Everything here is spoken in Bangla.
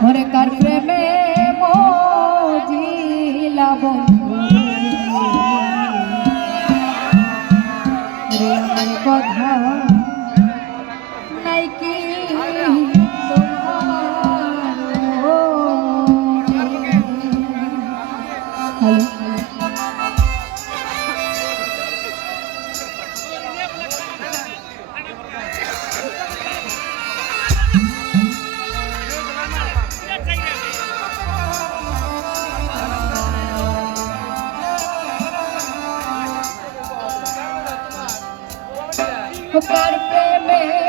ওরে কার প্রেমে মজিলা বন্ধু কার প্রেমে মো